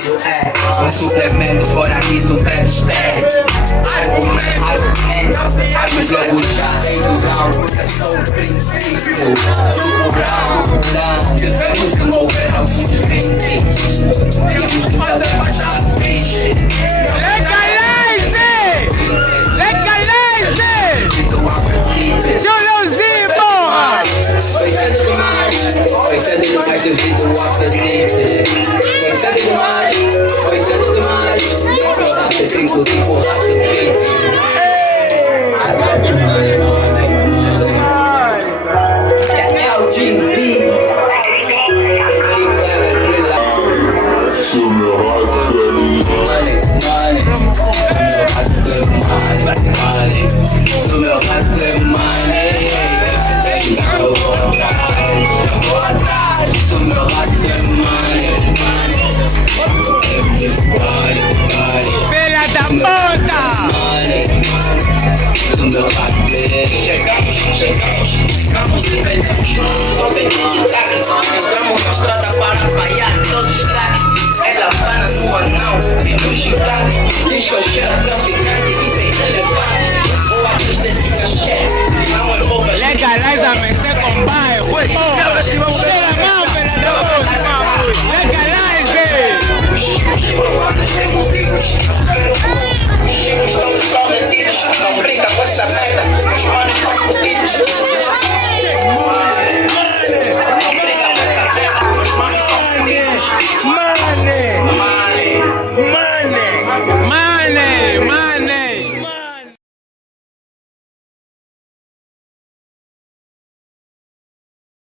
Um suplemento por aqui, super stack. Armas logo já dentro da altura, sou o princípio. Devemos desenvolver alguns limites. Temos que fazer mais à frente. Juliãozinho, porra! Foi cedo demais devido ao apetite. Foi cedo demais, pra ter trinco tipo rapidinho. I got your money, TLGZ. Filha da puta! Chegamos e vendemos. Só tem que entrar. Entramos na estrada para apanhar todos os craques. Ela para no anão e no chiclete. Diz que eu cheiro